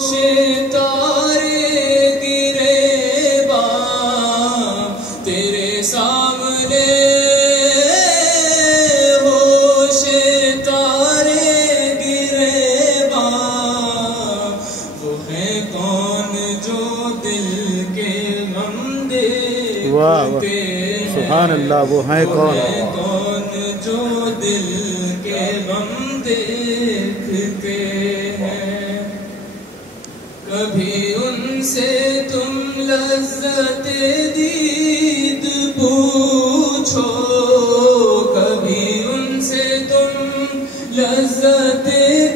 ستارے گرے باں تیرے سامنے ہو، ستارے گرے باں وہ ہے کون جو دل کے غم دیکھتے ہیں؟ سبحان اللہ، وہ ہیں کون جو دل کے غم دیکھتے ہیں؟ کبھی ان سے تم لذت دید پوچھو، کبھی ان سے تم لذت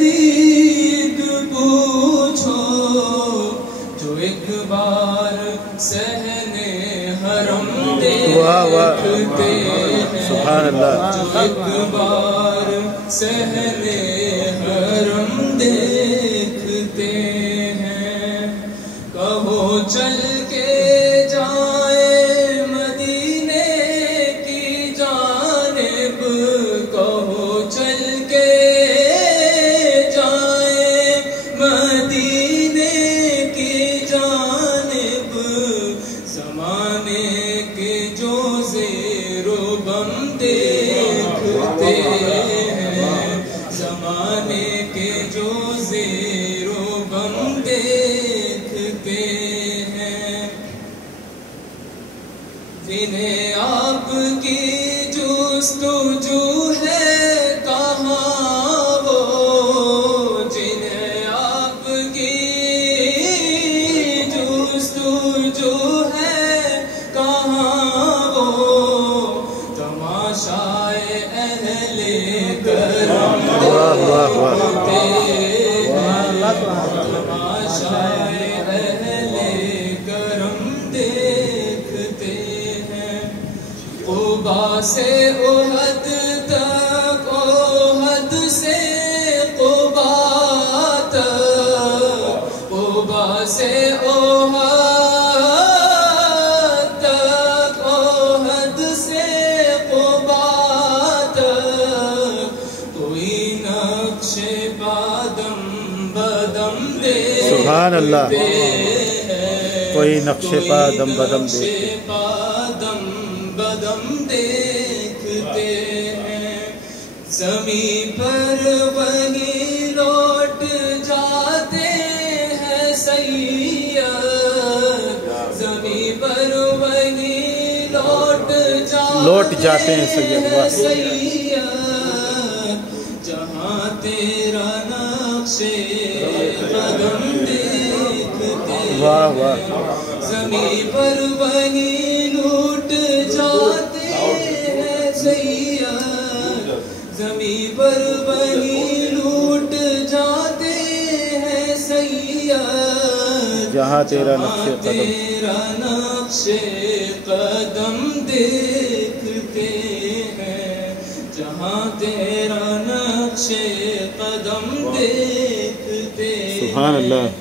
دید پوچھو، جو ایک بار صحن حرم دیکھتے ہیں، سبحان اللہ، جو ایک بار صحن حرم دیکھتے ہیں۔ کہو چل کے جائیں مدینے کی جانب، کہو چل کے جائیں مدینے کی جانب، زمانے کے جو زیر و بم دیکھتے ہیں، زمانے کے جو زیر و بم دیکھتے ہیں، جنہیں آپ کی جستجو ہے کہاں وہ، جنہیں آپ کی جستجو ہے کہاں وہ، تماشائے اہل کرم دیکھتے ہیں، تماشائے اہل کرم دیکھتے ہیں۔ قبا سے احد تک، احد سے قبا تک، قبا سے احد تک، احد سے قبا تک، کوئی نقش قدم بدم دیکھتے ہیں، سبحان اللہ، کوئی نقش قدم بدم بدم دیکھتے ہیں۔ زمین پر وہی لوٹ جاتے ہیں سید، زمین پر وہی لوٹ جاتے ہیں سید، جہاں تیرا نقش قدم دیکھتے ہیں، زمین پر وہی لوٹ جاتے ہیں سید، زمین پر وہی لوٹ جاتے ہیں سید، جہاں تیرا نقش قدم دیکھتے ہیں، جہاں تیرا نقش قدم دیکھتے ہیں۔ سبحان اللہ۔